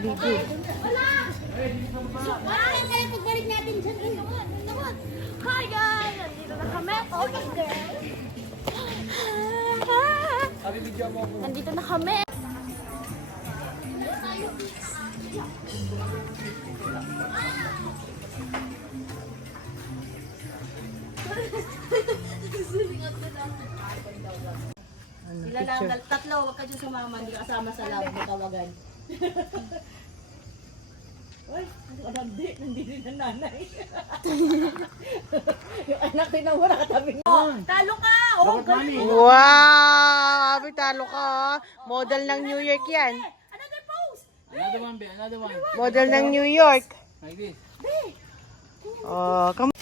video. Kaya pagbalik natin dyan. Hi guys! Nandito na kami. Okay girl. Nandito na kami. Sila lang, tatlo, huwag ka dyan sumama, hindi ka kasama sa lab, matawagan. Uy, nandito na nanay. Yung anak din na wala katabi niya. Oh, talo ka! Oh, galing! Wow! Abi, talo ka, oh. Model ng New York yan. Another pose! Another one, be. Another one. Model ng New York. Like this. Oh, come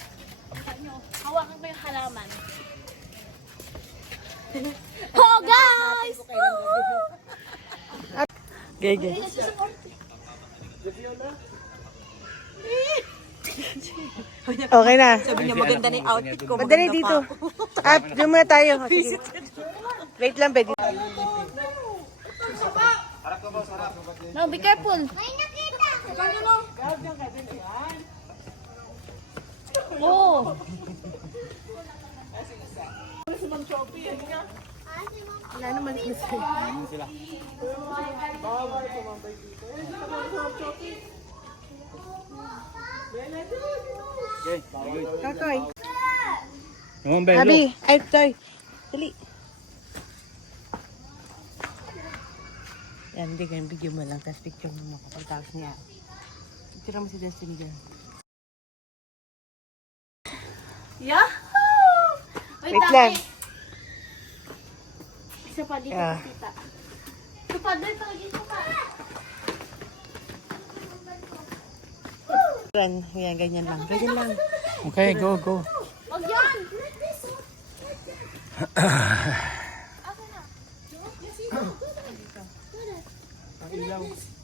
Hawakan ko yung halaman. Oh guys! Gege. Okay na. Sabi niya maganda na yung outfit ko. Madali dito. Doon muna tayo. Sige. Wait lang, pwede. No, be careful. Oh. Wala naman sila. Ano sila? Okay, good. Kakoy. Come on, Ben. Abi, ay, Toy. Dali. Yan, hindi ganyan. Video mo lang. Tapos picture mo kapag tapos niya. Picture mo si Destiny dyan. Yahoo! Wait lang. Isa pa dito, Yeah. tita. Ito pa, dito, dito pa. Yan, ganyan lang. Ganyan lang. Okay, go, go. Wag yan!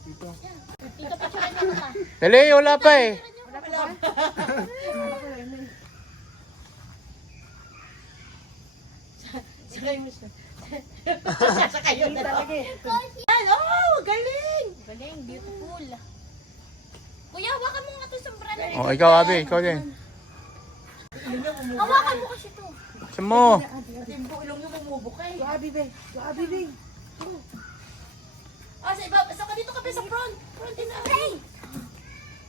Tito, picture niyo ka. Dali, wala pa eh. Yan, oh, galing! Galing, beautiful. Kuya, hawakan mo nga ito sa umbrella. Oh, ikaw, Abi, ikaw din. Hawakan mo kasi ito. Saan mo? Timbo, ilong yung bumubukay. Go, Abi, be. Go, Abi, be. Ah, sa iba, basta ka dito ka sa front. Front din na. Hey!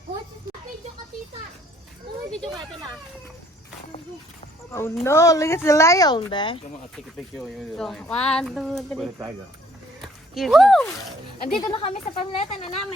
What's this? Video ka, tita. Video ka, ito na. Oh no, look at the lion, be. Come on, take a picture. So, 1, 2, 3. Tiger. Here, Woo! Andito na kami sa pamleta na namin.